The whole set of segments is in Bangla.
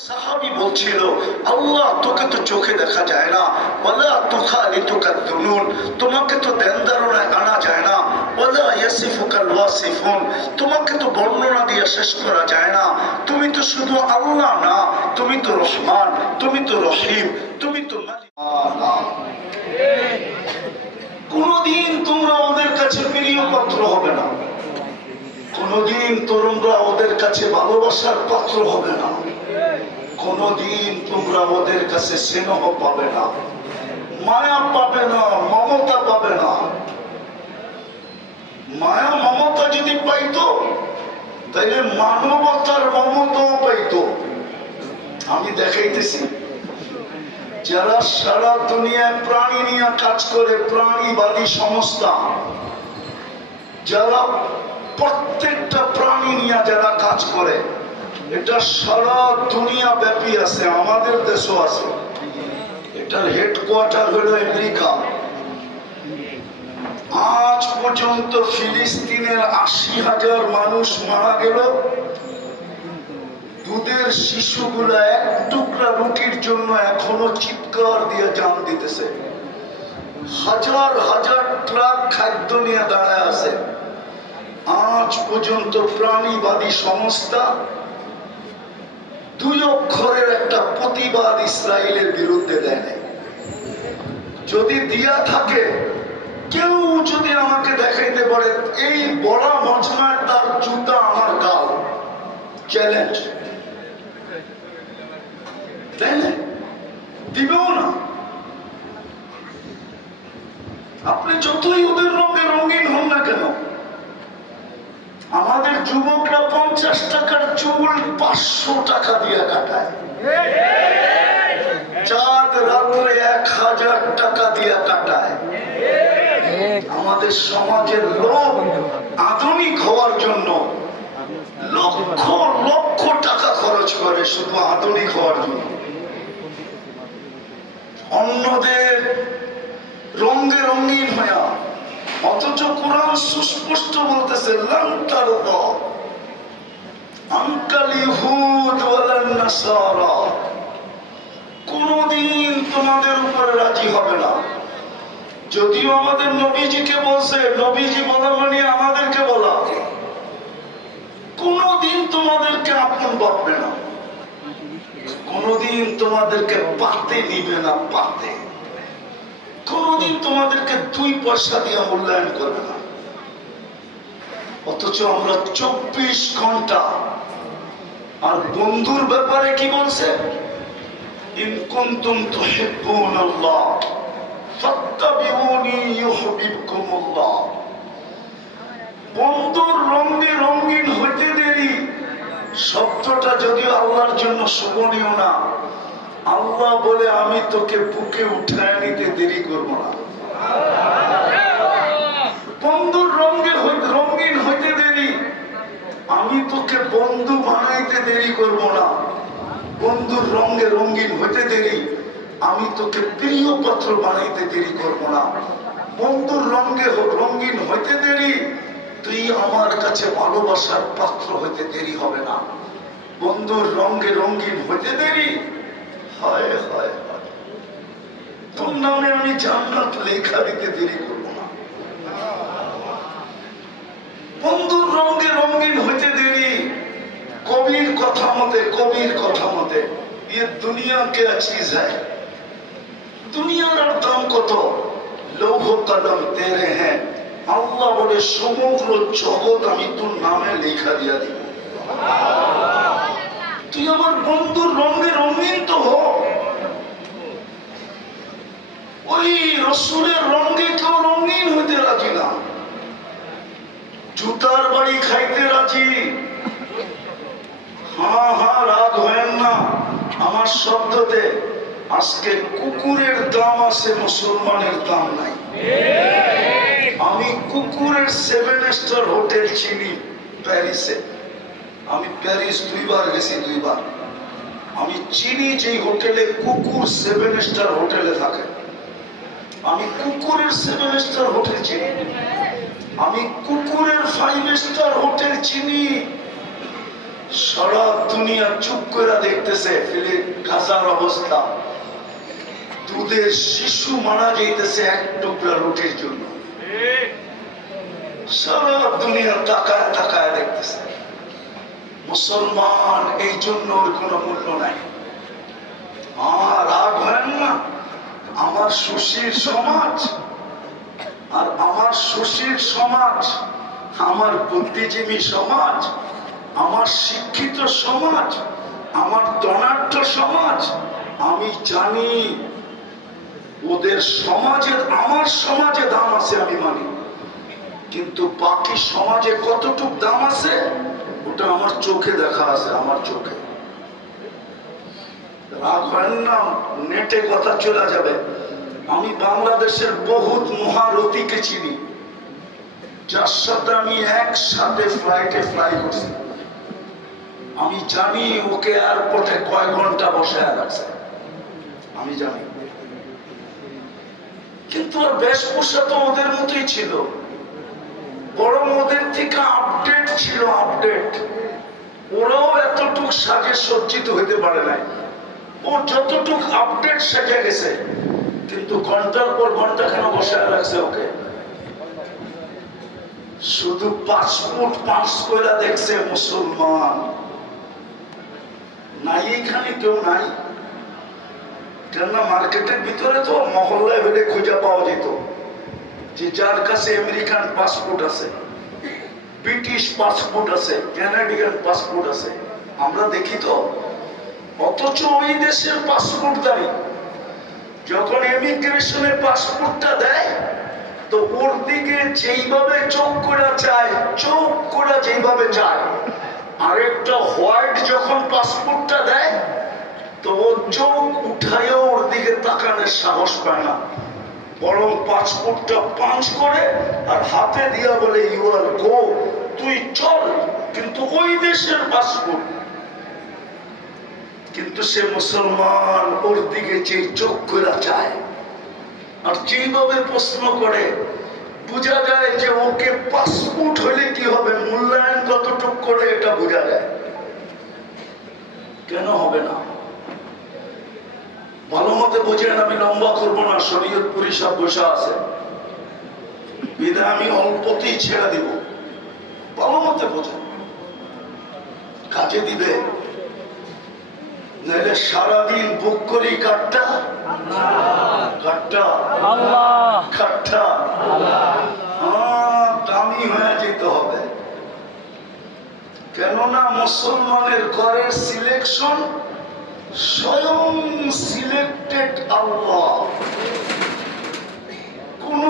সাহাবী বলছিল, আল্লাহ তোকে তো চোখে দেখা যায় না, ওয়ালা তুখালিতুকা দুনুন, তোমাকে তো ধ্যান ধারণায় আনা যায় না, ওয়ালা ইয়াসিফুকাল ওয়াসিফুন, তোমাকে তো বর্ণনা দিয়ে শেষ করা যায় না। তুমি তো শুধু আল্লাহ না, তুমি তো রহমান, তুমি তো রহিম, তুমি তো মালিক। কোনদিন তোমরা ওদের কাছে প্রিয় পাত্র হবে না, কোনদিন তোমরা ওদের কাছে ভালোবাসার পাত্র হবে না, কোনদিন তোমরা ওদের কাছে স্নেহ পাবে না, মায়া পাবে না, মমতা পাবে না। মায়া মমতা যদি পাইতো তাহলে মানবতার মমতাও পাইতো। আমি দেখাইতেছি, যারা সারা দুনিয়ায় প্রাণী নিয়ে কাজ করে, প্রাণীবাদী সংস্থা, যারা প্রত্যেকটা প্রাণী নিয়ে যারা কাজ করে, এটা সারা দুনিয়া ব্যাপী আছে, আমাদের দেশও আছে। এটার হেডকোয়ার্টার হলো আমেরিকা। আজ পর্যন্ত ফিলিস্তিনের ৮০,০০০ মানুষ মারা গেল। দুধের শিশুগুলা এক টুকরা রুটির জন্য এখনো চিৎকার দিয়ে জান দিতেছে। হাজার হাজার ট্রাক খাদ্য নিয়ে দাঁড়ায় আছে। আজ পর্যন্ত প্রাণীবাদী সংস্থা ২ অক্ষরের একটা প্রতিবাদ ইসরায়েলের বিরুদ্ধে দেয় নাই। যদি দিয়া থাকে, কেউ যদি আমাকে দেখাইতে পারে এই বড় মজমায় তার জুতা আমার গাল, চ্যালেঞ্জ তাই না, দিবেও না। আপনি যতই ওদের রঙে রঙিন হন না কেন, আমাদের যুবকরা ৫০ টাকার চুল ৫০০ টাকা দিয়ে কাটায়, চাঁদ রাত্রে ১০০০ টাকা দিয়ে কাটায়। আমাদের সমাজের লোক আধুনিক হওয়ার জন্য লক্ষ লক্ষ টাকা খরচ করে শুধু আধুনিক হওয়ার জন্য। অন্যদের রঙে রঙিন হয়ে, অথচ কোরআন সুস্পষ্ট বলতেছে লান তারদা আনকাল ইহুদ ওয়ালান নাসারা, কোনদিন তোমাদের উপরে রাজি হবে না। যদিও আমাদের নবীজিকে বলছে, নবীজি বলা মানে আমাদেরকে বলা, কোনদিন তোমাদেরকে আপন ভাববে না, কোনদিন তোমাদেরকে পাতে নিবে না, পাতে কোনদিন তোমাদেরকে ২ পয়সা দিয়ে মূল্যায়ন করবে না। অথচ আমরা ২৪ ঘন্টা। আর বন্ধুর ব্যাপারে কি বলছে, ইন কুনতুম তুহিব্বুনাল্লাহ ফাত্তাবিউনি ইউহিব্বুকুমুল্লাহ। বন্ধুর রঙে রঙিন হইতে দেরি শব্দটা যদিও আল্লাহর জন্য শোভনীয় না, আল্লাহ বলে আমি তোকে বুকে উঠায় নিতে দেরি করব না। বন্ধুর রঙে রঙিন হইতে দেরি, আমি তোকে বন্ধু বানাইতে দেরি করব না। বন্ধুর রঙে রঙিন হইতে দেরি, আমি তোকে প্রিয় পাত্র বানাইতে দেরি করব না। বন্ধুর রঙে রঙিন হইতে দেরি, তুই আমার কাছে ভালোবাসার পাত্র হইতে দেরি হবে না। বন্ধুর রঙে রঙিন হইতে দেরি, হায় হায় হায়, তোর নামে আমি জান্নাত লেখা দিতে দেরি করব না। বন্ধুর রঙে রঙিন হইতে দেরি, কবির কথা মতে, কবির কথা মতে, ये दुनिया क्या चीज है, দুনিয়ার দাম কত, লৌহ কলম তেরে হ্যাঁ, আল্লাহ বলে সমগ্র জগৎ আমি তোর নামে লেখা দিয়া দিব। তুই আমার বন্ধুর রঙে রঙিন তো হ। ওই রসুলের রঙে কেউ রঙিন হইতে রাজি না, জুতার বাড়ি খাইতে রাজি। হ্যাঁ হ্যাঁ, রাগ হয় না আমার শব্দতে। আজকে কুকুরের দাম আছে, মুসলমানের দাম নাই। আমি কুকুরের 7 স্টার হোটেল চিনি প্যারিসে। আমি প্যারিস 2 বার গেছি, 2 বার। আমি চিনি যেই হোটেলে কুকুর 7 স্টার হোটেলে থাকে। আমি কুকুরের 7 স্টার হোটেল চিনি, আমি কুকুরের 5 স্টার হোটেল চিনি। সারা দুনিয়া চুপ করে দেখতেছে ফেলে গাজার অবস্থা, দুধের শিশু মারা যাইতেছে এক টুকরা রুটির জন্য। সারা দুনিয়া তাকায় তাকায় দেখতেছে। মুসলমান এই জন্য ওর কোনো মূল্য নাই। রাগ হয় না, আমার সুশীল সমাজ আর আমার সুশীল সমাজ, আমার বুদ্ধিজীবী সমাজ, আমার শিক্ষিত সমাজ, আমার ধনাঢ্য সমাজ, আমি জানি ওদের সমাজের আমার সমাজে দাম আছে, আমি মানি, কিন্তু বাকি সমাজে কতটুক দাম আছে ওটা আমার চোখে দেখা আছে, আমার চোখে। রাগ হয় না, নেটে কথা চলে যাবে। আমি বাংলাদেশের বহুত মহারথীকে চিনি, যার সাথে আমি একসাথে ফ্লাইটে ফ্লাই করছি। আমি জানি ওকে এয়ারপোর্টে কয় ঘন্টা বসায় রাখছে, আমি জানি। কিন্তু ওর বেশভূষা তো ওদের মতোই ছিল, বরং ওদের থেকে আপডেট ছিল, আপডেট। ওরাও এতটুক সাজে সজ্জিত হইতে পারে নাই, ও যতটুক আপডেট সেজে গেছে। কিন্তু ঘন্টার পর ঘন্টা কেন বসায় রাখছে ওকে? শুধু পাসপোর্ট পাস করে দেখছে মুসলমান। নাই এখানে কেউ নাই, কেননা মার্কেটের ভিতরে তো মহল্লায় হলে খুঁজে পাওয়া যেত যে যার কাছে আমেরিকান পাসপোর্ট আছে, ব্রিটিশ পাসপোর্ট আছে, কানাডিয়ান পাসপোর্ট আছে, আমরা দেখি তো। অথচ ওই দেশের পাসপোর্টদারি যখন ইমিগ্রেশনের পাসপোর্টটা দেয়, তো ওর দিকে যেইভাবে চোখ করে চায়, চোখ করে যেইভাবে চায়, আরেকটা হোয়াইট যখন পাসপোর্টটা দেয়, তো ও চোখ উঠাইও ওর দিকে তাকানোর সাহস পায় না, বরং পাসপোর্টটা পাঞ্চ করে আর হাতে দিয়া বলে ইউ আর গো, তুই চল। কিন্তু ওই দেশের পাসপোর্ট, কিন্তু সে মুসলমান ওর দিকে যে চোখ করে চায় আর যেইভাবে প্রশ্ন করে, বোঝা যায় যে ওকে পাসপোর্ট হলে কি হবে, মূল্যায়ন কতটুক করে এটা বোঝা যায়। কেন হবে না? ভালো মতে বুঝেন, আমি লম্বা করবো না, শরীয়তপুরি সব বসা আছে, বিধায় আমি অল্পতেই ছেড়ে দিব। ভালো মতে বোঝেন, কাজে দিবে, নাহলে সারাদিন বুক করি কাটটা কাটটা কাটটা দামি হয়ে যেতে হবে। কেননা মুসলমানের ঘরের সিলেকশন স্বয়ং সিলেক্টেড আল্লাহ। কোন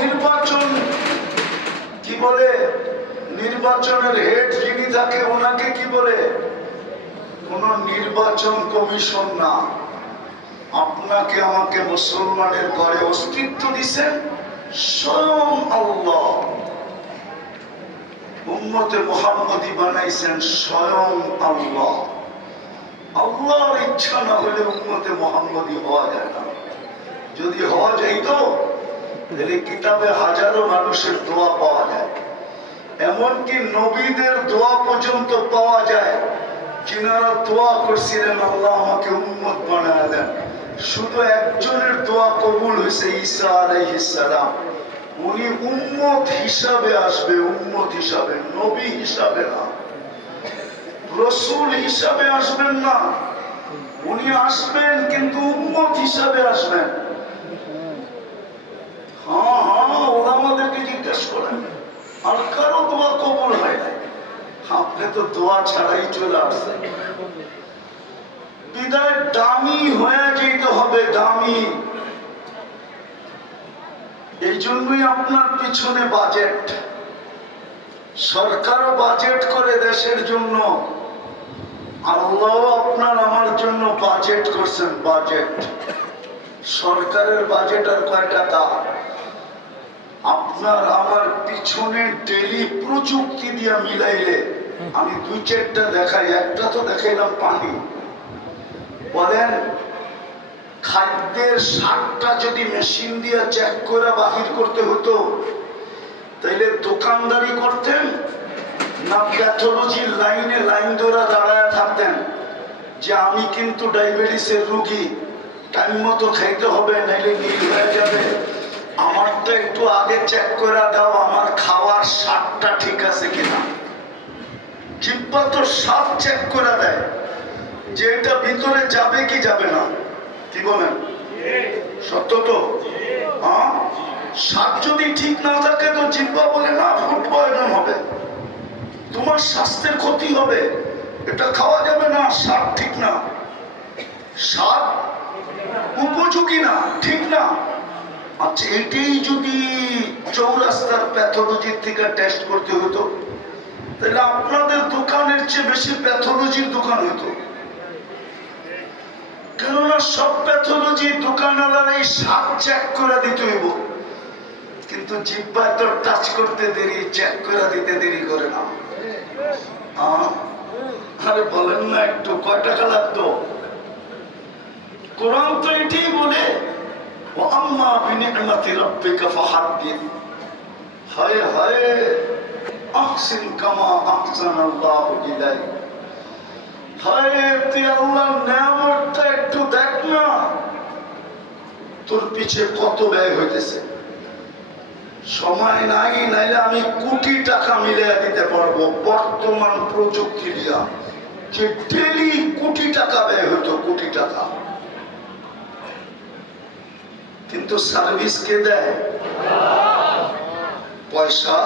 নির্বাচন কি বলে, নির্বাচনের হেড যিনি থাকে ওনাকে কি বলে, কোন নির্বাচন কমিশন না। আপনাকে আমাকে মুসলমানের ঘরে অস্তিত্ব দিছেন স্বয়ং আল্লাহ, উম্মতে মুহাম্মদী বানাইছেন স্বয়ং আল্লাহ। আল্লাহর ইচ্ছা না হলে উম্মতে মুহাম্মদী হওয়া যায় না। যদি হওয়া যাইতো তাহলে কিতাবে হাজারো মানুষের দোয়া পাওয়া যায়, এমনকি নবীদের দোয়া পর্যন্ত পাওয়া যায়, যিনারা দোয়া করছিলেন আল্লাহ আমাকে উম্মত বানায় দেন। শুধু একজনের দোয়া কবুল হয়েছে, ঈসা আলাইহিস সালাম। উনি উম্মত হিসাবে আসবে, উম্মত হিসাবে, নবী হিসাবে না, রাসূল হিসাবে আসবেন না। উনি আসবেন কিন্তু উম্মত হিসাবে আসবেন। ওরা আমাদেরকে জিজ্ঞেস করেন, আর কারো দোয়া কবুল হয় নাই, আপনি তো দোয়া ছাড়াই চলে আসছেন। বিদায় দামি হয়ে যেতে হবে, দামি। এই জন্যই আপনার পিছনে বাজেট, সরকারও বাজেট করে দেশের জন্য, আল্লাহ আপনার আমার জন্য বাজেট করছেন। বাজেট, সরকারের বাজেট আর কয় টাকা? আপনার আমার পিছনে ডেলি প্রযুক্তি দিয়ে মিলাইলে আমি দুই চারটা দেখাই। একটা তো দেখাইলাম পানি। বলেন খাদ্যের স্বাদটা যদি মেশিন দিয়ে চেক করে বাহির করতে হতো, তাইলে দোকানদারি করতেন না প্যাথোলজির লাইনে লাইন ধরে দাঁড়ায় থাকতেন যে আমি কিন্তু ডায়াবেটিসের রোগী, টাইম মতো খাইতে হবে, নাইলে নীল হয়ে যাবে, আমারটা একটু আগে চেক করে দাও আমার খাওয়ার স্বাদটা ঠিক আছে কিনা। জিহ্বা তো স্বাদ চেক করে দেয় যে এটা ভিতরে যাবে কি যাবে না, কি বলেন? সত্য তো? হ্যাঁ, স্বাদ যদি ঠিক না থাকে তো জিহ্বা বলে না, ফুড পয়জন হবে, তোমার স্বাস্থ্যের ক্ষতি হবে, এটা খাওয়া যাবে না, স্বাদ ঠিক না, স্বাদ উপযোগী না, ঠিক না। আচ্ছা, এটাই যদি চৌরাস্তার প্যাথোলজির থেকে টেস্ট করতে হতো তাহলে আপনাদের দোকানের চেয়ে বেশি প্যাথোলজির দোকান হতো। কেননা সব প্যাথোলজির দোকানওয়ালার এই স্বাদ চেক করে দিতে হইব, কিন্তু জিহ্বায় তো টাচ করতে দেরি, চেক করে দিতে দেরি করে না। আরে বলেন না, একটু কয় টাকা লাগতো? কোরআন তো এটাই বলে, ও আম্মা বিনি'মাতি রাব্বিকা ফাহাদ্দিস। হায় হায়, আহসিন কামা আহসানাল্লাহু ইলাইক। হায়, তুই আল্লাহর নিয়ামতটা একটু দেখ না, তোর পিছে কত ব্যয় হইতেছে। সময় নাই, নাইলে আমি কোটি টাকা মিলিয়ে দিতে পারবো বর্তমান প্রযুক্তি দিয়া, যে ডেলি কোটি টাকা ব্যয় হইতো, কোটি টাকা। কিন্তু সার্ভিস কে দেয়? পয়সা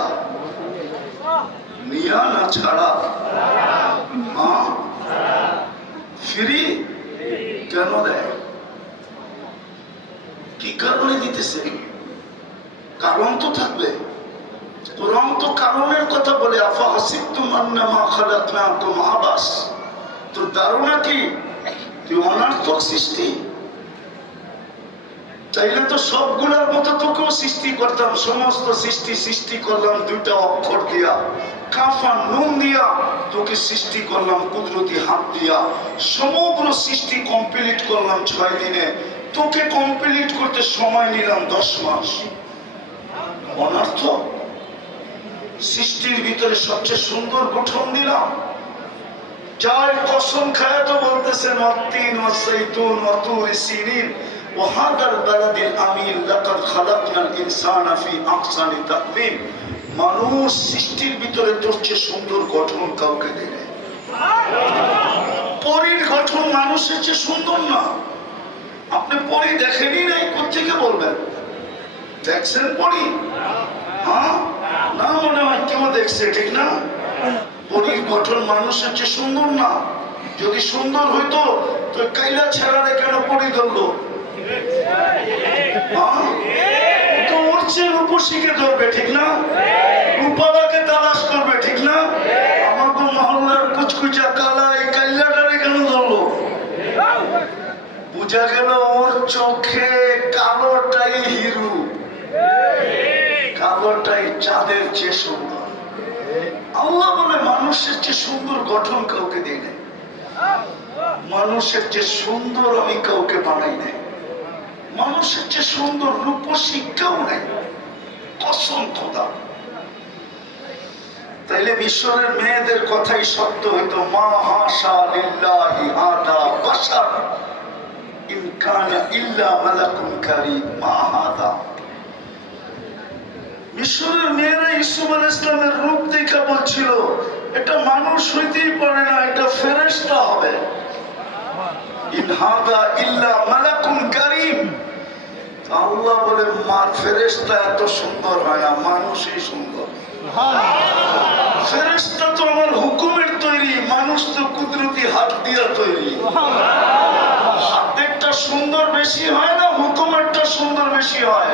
নিয়া না ছাড়া? ফ্রি কেন দেয়? কি কারণে দিতেছে? কারণ তো থাকবে। কোরআন তো কারণের কথা বলে, আফা হাসিবতুম আন্নামা খালাকনাকুম আবাস। তো ধারণা কি তুই অনার্থক সৃষ্টি? তাইলে তো সবগুলোর মতো তোকেও সৃষ্টি করতাম, সমস্ত সৃষ্টি করলাম দুইটা অক্ষর দিয়া, কাফা নুন দিয়া, তোকে সৃষ্টি করলাম কুদরতি হাত দিয়া। সমগ্র সৃষ্টি কমপ্লিট করলাম 6 দিনে, তোকে কমপ্লিট করতে সময় নিলাম 10 মাস। অনার্থ? সৃষ্টির ভিতরে সবচেয়ে সুন্দর গঠন দিলাম, যার কসম খায় তো বলতেছেন ওয়াত্তিন ওয়াসাইতুন ওয়াতুর সিনিন ওয়াহাদাল বালাদিল আমিন লাকাদ খালাকনাল ইনসানা ফি আহসানি তাকওয়িম। মানুষ সৃষ্টির ভিতরে তোর চেয়ে সুন্দর গঠন কাউকে দেয় না। পরীর গঠন মানুষের চেয়ে সুন্দর না। আপনি পরী দেখেনি নাই, কোত্থেকে বলবেন? দেখছেন পরী? হ্যাঁ না, মনে হয় কেউ দেখছে, ঠিক না? পরীর গঠন মানুষের চেয়ে সুন্দর না। যদি সুন্দর হইতো তো কাইলা ছেড়ারে কেন পরী ধরলো? তো ওর চেয়ে রূপসীকে ধরবে, ঠিক না? রূপালাকে তালাশ করবে, ঠিক না? আমাকে মহল্লার কুচকুচা কালা এই কাইলাটারে কেন ধরলো? বুঝা গেল ওর চোখে কালোটাই হিরু, কালোটাই চাঁদের চেয়ে সুন্দর। আল্লাহ বলে মানুষের চেয়ে সুন্দর গঠন কাউকে দিই নাই, মানুষের চেয়ে সুন্দর আমি কাউকে বানাই নাই, মানুষের চেয়ে সুন্দর রূপসী কেউ নাই, কসম খোদা। তাইলে মিশরের মেয়েদের কথাই সত্য হইতো, মা হাশা লিল্লাহি হাদা বাশার ইন কানা ইল্লা মালাকুন কারীম মা হাদা। মিশরের মেয়েরা ইউসুফ আলাইহিস সালামের রূপ দেখে বলছিল এটা মানুষ হইতেই পারে না, এটা ফেরেশতা হবে। ইন হাদা ইল্লা মালাকুন কারীম। আল্লাহ বলে মার ফেরেশতা এত সুন্দর হয় না, মানুষই সুন্দর। ফেরেশতা তো আমার হুকুমের তৈরি, মানুষ তো কুদরতি হাত দিয়া তৈরি। হাতেরটা সুন্দর বেশি হয় না, হুকুমেরটা সুন্দর বেশি হয়।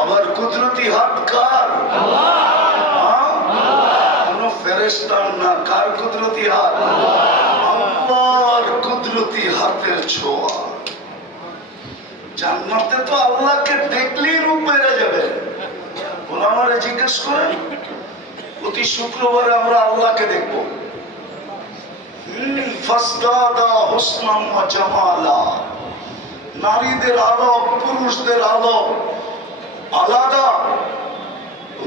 আবার কুদরতি হাত কার? কোন ফেরেশতার না। কার কুদরতি হাত? আল্লাহর কুদরতি হাতের ছোঁয়া। জান্নাতে তো আল্লাহকে দেখলেই রূপ বেড়ে যাবে। ওলামারা জিজ্ঞেস করেন প্রতি শুক্রবারে আমরা আল্লাহকে দেখব। ফাসদাদা হুসনান ওয়া জামালা। নারীদের আলো পুরুষদের আলো আলাদা।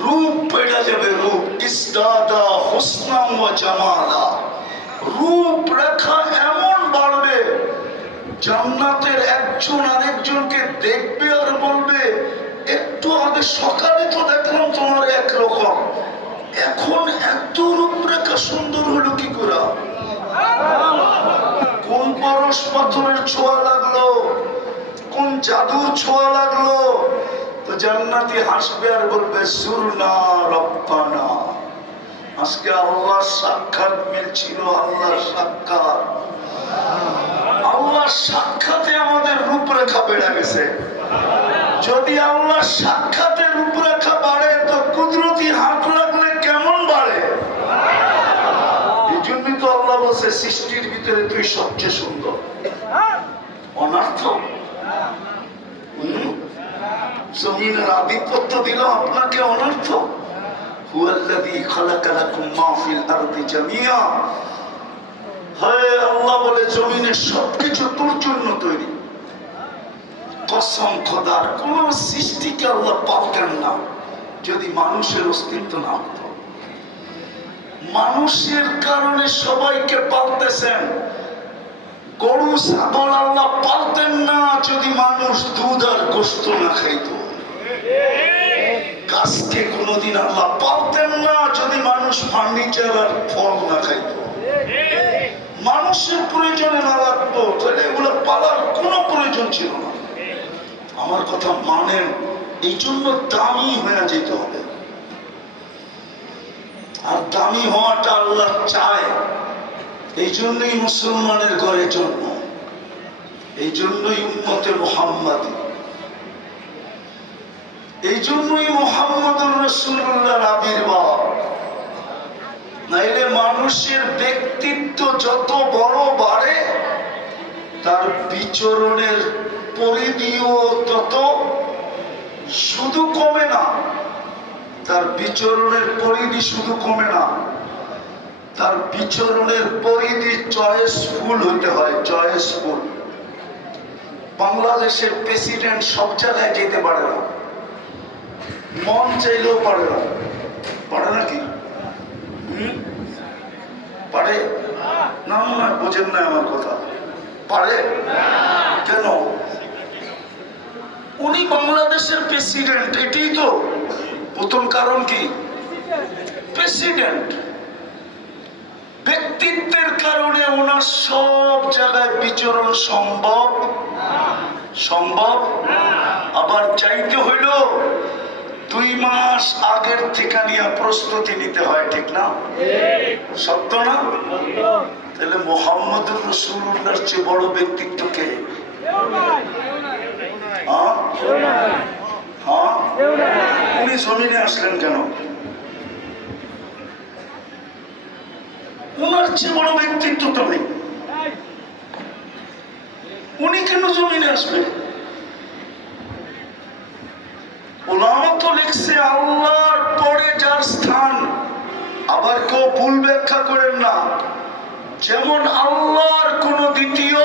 রূপ বেড়ে যাবে, রূপ ইসদাদা হুসনা ওয়া জামালা, রূপ রেখা এমন বাড়বে, জান্নাতের একজন আরেকজনকে দেখবে আর বলবে একটু আগে সকালে তো দেখলাম তোমার একরকম, এখন এত রূপরেখা সুন্দর হলো কি করে? কোন পরশ পাথরের ছোঁয়া লাগলো, কোন জাদুর ছোঁয়া লাগলো? তো জান্নাতি হাসবে আর বলবে সুরনা রব্বানা, আজকে আল্লাহর সাক্ষাৎ মিলছিল, আল্লাহর সাক্ষাৎ, আল্লাহর সাক্ষাতে আমাদের রূপরেখা বেড়ে গেছে। যদি আল্লাহর সাক্ষাতে রূপরেখা বাড়ে তো কুদরতি হাত লাগলে কেমন বাড়ে? এই জন্যই তো আল্লাহ বলছে সৃষ্টির ভিতরে তুই সবচেয়ে সুন্দর। অনার্থ জমিনের আধিপত্য দিল আপনাকে, অনর্থ। হুয়াল্লাযী খালাকা লাকুম মা ফিল আরদি জামিয়া, আল্লাহ বলে জমিনের সবকিছু তোর জন্য তৈরি। কসম খোদার, কোন সৃষ্টিকে আল্লাহ পালতেন না যদি মানুষের অস্তিত্ব না হতো। মানুষের কারণে সবাইকে পালতেছেন। গরু ছাগল আল্লাহ পালতেন না যদি মানুষ দুধ আর গোশত না খাইত। গাছকে কোনোদিন আল্লাহ পালতেন না যদি মানুষ ফার্নিচার আর ফল না খাইত। মানুষের প্রয়োজনে না লাগতো তাহলে এগুলো পালার কোনো প্রয়োজন ছিল না। আমার কথা মানেন, এই জন্য দামি হয়ে যেতে হবে। আর দামি হওয়াটা আল্লাহ চায়, এই জন্যই মুসলমানের ঘরে জন্ম, এই জন্যই উম্মতে মুহাম্মাদী, এই জন্যই মুহাম্মদুর রাসূলুল্লাহর আবির্ভাব। নাইলে মানুষের ব্যক্তিত্ব যত বড় বাড়ে তার বিচরণের পরিধিও তত শুধু কমে না, তার বিচরণের পরিধি শুধু কমে না, তার বিচরণের পরিধি চয়েসফুল হইতে হয়, চয়েসফুল। বাংলাদেশের প্রেসিডেন্ট সব জায়গায় যেতে পারে না, মন চাইলেও পারে না, পারে নাকি? পারে না? মনে হয় বোঝেন না আমার কথা। পারে কেন? উনি বাংলাদেশের প্রেসিডেন্ট, এটাই তো প্রথম কারণ। কি প্রেসিডেন্ট? ব্যক্তিত্বের কারণে ওনার সব জায়গায় বিচরণ সম্ভব সম্ভব। আবার চাইতে হইল 2 মাস আগের থেকে নিয়ে প্রস্তুতি নিতে হয়, ঠিক না? সত্য না? তাহলে মুহাম্মদুর রাসূলুল্লাহর চেয়ে বড় ব্যক্তিত্ব কে? উনি জমিনে আসলেন কেন? উনার চেয়ে বড় ব্যক্তিত্ব তো নেই, উনি কেন জমিনে আসবে? ওলামা তো লিখছে আল্লাহর পরে যার স্থান। আবার কেউ ভুল ব্যাখ্যা করেন না, যেমন আল্লাহর কোন দ্বিতীয়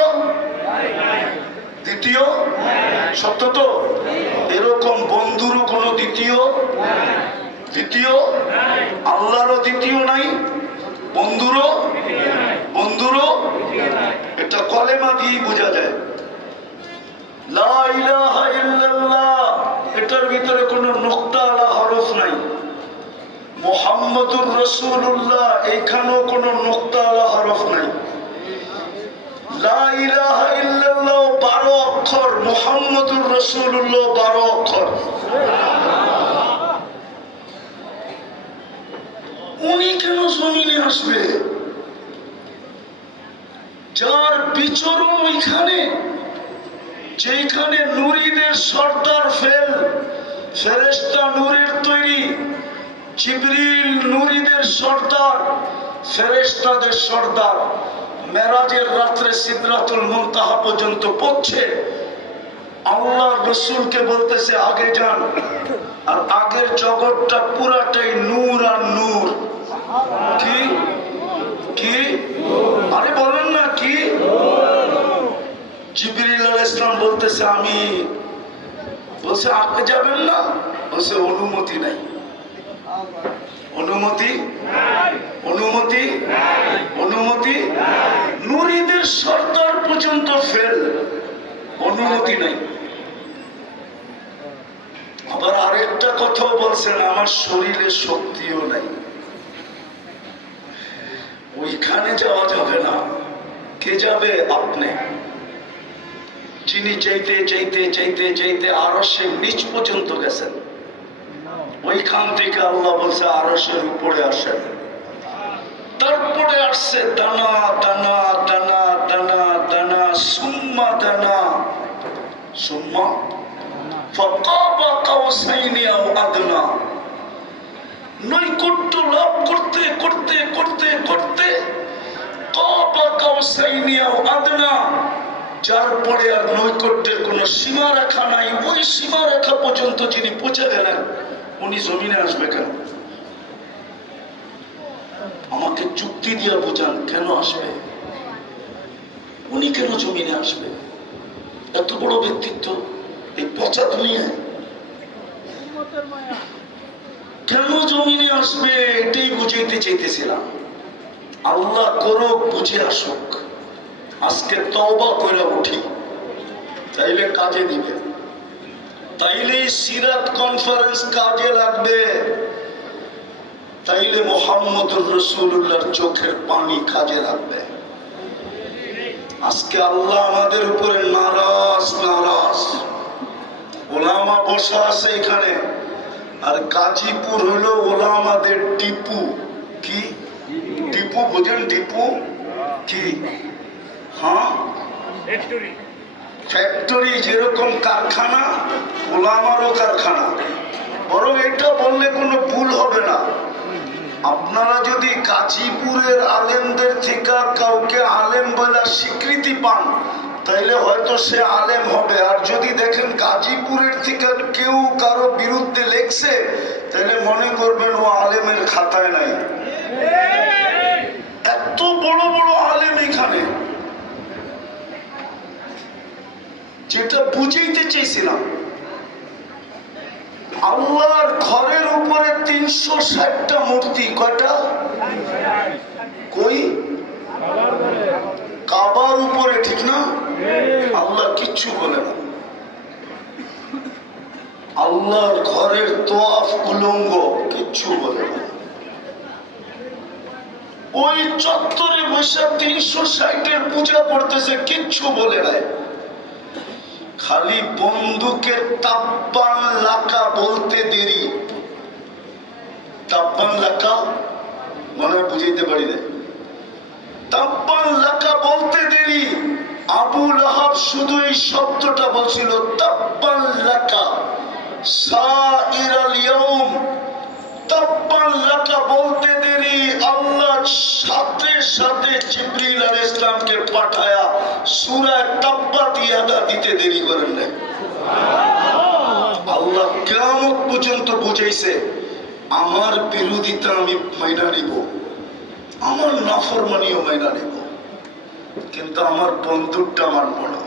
সত্য তো, এরকম বন্ধুরও কোন দ্বিতীয় আল্লাহরও দ্বিতীয় নাই, বন্ধুরও এটা কলেমা দিয়ে বোঝা যায়। লা ইলাহা ইল্লাল্লাহ, এটার ভিতরে কোনো নুকতা আলা হরফ নাই। মুহাম্মদুর রাসূলুল্লাহ, এখানেও কোনো নুকতা আলা হরফ নাই। লা ইলাহা ইল্লাল্লাহ 12 অক্ষর, মুহাম্মদুর রাসূলুল্লাহ 12 অক্ষর। উনি কেন জমিনে আসবে? যার বিচরণ ওইখানে, যেখানে নূরীদের সর্দার ফেরেশতা নূরের তৈরি, জিবরিল নূরীদের সর্দার, ফেরেশতাদের সর্দার। মেরাজের রাত্রে সিদরাতুল মুনতাহা পর্যন্ত পৌঁছে আল্লাহ রাসূলকে বলতেছে আগে যান, আর আগের জগৎটা পুরাটাই নূর আর নূর। কি কি আরে বলেন না কি? জিবরিল আলাইহিস সালাম বলতেছে আমি, বলছে আগে যাবেন না, বলছে অনুমতি নাই। অনুমতি অনুমতি অনুমতি নুরীদের সর্দার পর্যন্ত ফেল, অনুমতি নাই। আবার আরেকটা কথাও বলছেন, আমার শরীরে শক্তিও নাই, ওইখানে যাওয়া যাবে না। কে যাবে? আপনি। যিনি চাইতে চাইতে চাইতে চাইতে আরশের নিচ পর্যন্ত গেছেন, ওইখান থেকে আল্লাহ বলছে আরশের উপরে আসেন। তারপরে আসছে দানা দানা দানা দানা দানা সুম্মা দানা সুম্মা ফাকাবা কাউসাইনি আও আদনা। নৈকট্য লাভ করতে করতে করতে করতে কাবা কাউসাইনি আও আদনা, যার পরে আর নৈকট্যের কোন সীমারেখা নাই, ওই সীমারেখা পর্যন্ত যিনি পৌঁছে গেলেন, উনি জমিনে আসবে কেন? আমাকে যুক্তি দিয়ে বোঝান, কেন আসবে? উনি কেন জমিনে আসবে? এত বড় ব্যক্তিত্ব এই পচা দুনিয়ায় কেন জমিনে আসবে? এটাই বুঝাইতে চাইতেছিলাম। আল্লাহ করুক বুঝে আসুক। আজকে তওবা করে উঠি, তাইলে কাজে দিবে, তাইলে সিরাত কনফারেন্স কাজে লাগবে, তাইলে মুহাম্মদুর রাসূলুল্লাহর চোখের পানি কাজে লাগবে। আজকে আল্লাহ আমাদের উপরে নারাজ নারাজ। ওলামা বসা আছে এখানে, আর গাজীপুর হলো ওলামাদের টিপু। কি টিপু বুঝেন? টিপু কি? হ্যাঁ, ফ্যাক্টরি। যেরকম কারখানা, ওলামারও কারখানা। বরং এটা বললে কোনো ভুল হবে না। আপনারা যদি গাজীপুরের আলেমদের থেকে কাউকে আলেম বলে স্বীকৃতি পান, তাইলে হয়তো সে আলেম হবে। আর যদি দেখেন গাজীপুরের থেকে কেউ কারো বিরুদ্ধে লেখছে, তাহলে মনে করবেন ও আলেমের খাতায় নাই। এত বড় বড় আলেম এখানে। যেটা বুঝাইতে চেয়েছিলাম, আল্লাহর ঘরের উপরে 360টা মূর্তি। কয়টা? কই? কাবার উপরে, ঠিক না? আল্লাহ কিচ্ছু বলে না। আল্লাহর ঘরের তোয়াফ উলঙ্গ, কিচ্ছু বলে না। ওই চত্বরে বসে 360-এর পূজা করতেছে, কিচ্ছু বলে নাই। খালি বন্দুকের তাব্বান লাকা বলতে দেরি। তাব্বান লাকা মনে বুঝাইতে পারি না। তাব্বান লাকা বলতে দেরি। আবু লাহাব শুধু এই শব্দটা বলছিল, তাব্বান লাকা সাইরাল ইয়াউম। তাব্বান লাকা বলতে দেরি। আল্লাহ সাথে সাথে জিবরিল আলাইহিস সালামকে পাঠায়া সূরা তাব্বাত ইয়াদা দিতে দেরি করেন না। আল্লাহ কিয়ামত পর্যন্ত বুঝাইছে, আমার বিরোধিতা আমি মাইনা নিব, আমার নাফরমানিও মাইনা নিব, কিন্তু আমার বন্ধুরটা মানব না।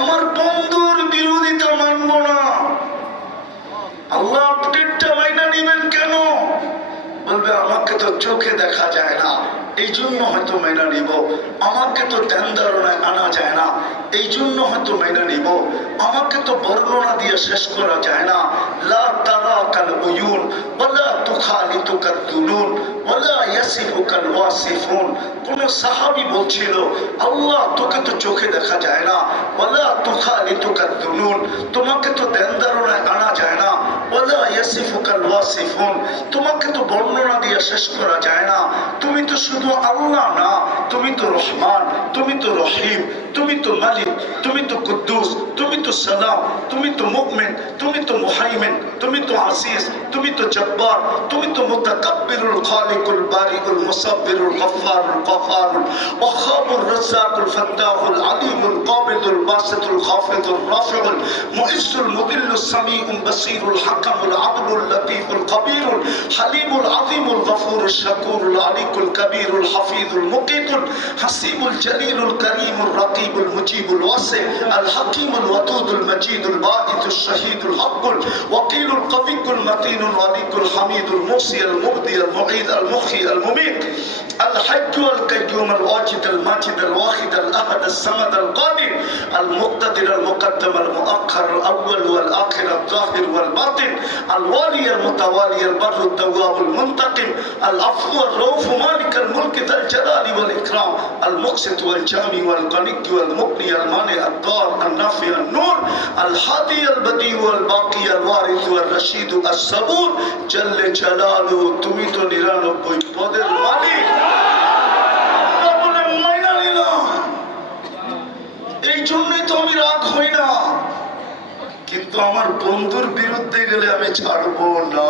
আমার বন্ধুর বিরোধিতা মানব না। আল্লাহ আপডেটটা মাইনা নিবেন কেন? বলবে আমাকে তো চোখে দেখা যায় না, এই জন্য হয়তো মেনে নিব। আমাকে তো ধ্যান ধারণায় আনা যায় না, এই জন্য হয়তো মেনে নিব। আমাকে তো বর্ণনা দিয়ে শেষ করা যায় না। লা তারাকাল উয়ুন ওয়ালা তুখালিতুকাদ দুনুন ওয়ালা ইয়াসিফুকাল ওয়াসিফুন। কোন সাহাবী বলছিল, আল্লাহ তোকে তো চোখে দেখা যায় না, ওয়ালা তুখালিতুকাদ দুনুন, তোমাকে তো ধ্যান ধারণায় আনা যায় না, ওয়ালা ইয়াসিফুকাল ওয়াসিফুন, তোমাকে তো বর্ণনা দিয়ে শেষ করা যায় না। তুমি তো শুধু আল্লাহ না, তুমি তো রহমান, তুমি তো রহিম, তুমি তো মালিক, তুমি তো কুদ্দুস, তুমি তো সালাম, তুমি তো মুমিন, তুমি তো মুহাইমিন, তুমি তো আসিস, তুমি তো জব্বার, তুমি তো মুতাকাব্বিরুল খালিকুল বারিকুল মুসাব্বিরুল গফফারুল গফফারুল ওয়াহাবুর রাজ্জাকুল ফাত্তাহুল আলিমুল কাবিদুল বাসিতুল খাফিদুর রাফিউল মুইসুল মুদিল্লুস সামিউল বাসিরুল হাকামুল আদলুল লতীফুল কবিরুল হালিমুল আযীমুল গফুরুশ শাকুরুল আলিকুল কবিরুল হাফিজুল মুকিতুল হাসিবুল জালিলুল কারীমুর রাকিবুল মুজিবুল ওয়াসি আল হাকিমুল ওয়াদুদুল মজিদুল বাঈতুশ শাহীদুল হকুল ওয়াকিলুল কবিকুল মাতিনুল ওয়ালিকুল হামিদুল মুসি আল মুবদি আল মুঈদ আল মুখী আল মুমীত আল হাজ্জু আল কাইয়্যুম আল ওয়াজিদ আল মাজিদ আল ওয়াহিদ আল আহাদ আল সামাদ আল কাদির আল মুক্তাদির আল মুকদ্দম আল মুআখ্খার আল আউয়াল ওয়াল আখির আল যাহির ওয়াল বাতিন আল ওয়ালি আল মুতাওয়ালি আল বাররু আল তাওয়াব আল মুনতাকিম আল আফু আল রাউফ মালিক আল মুলক যাল জালালি ওয়াল ইকরাম আল মুকসিত ওয়াল জামি ওয়াল গানি ওয়াল মুগনি আল মানি আল দার আল নাফি আল নূর আল হাদি আল বদি ওয়াল বাকি আল ওয়ারিস ওয়াল রশিদ আল সাবুর জাল্লে জালালু তুমি তো 99 পদের মালিক। আল্লাহ বলে মাইনা নিলাম, এই জন্যই তো আমি রাগ হই না, কিন্তু আমার বন্ধুর বিরুদ্ধে গেলে আমি ছাড়বো না।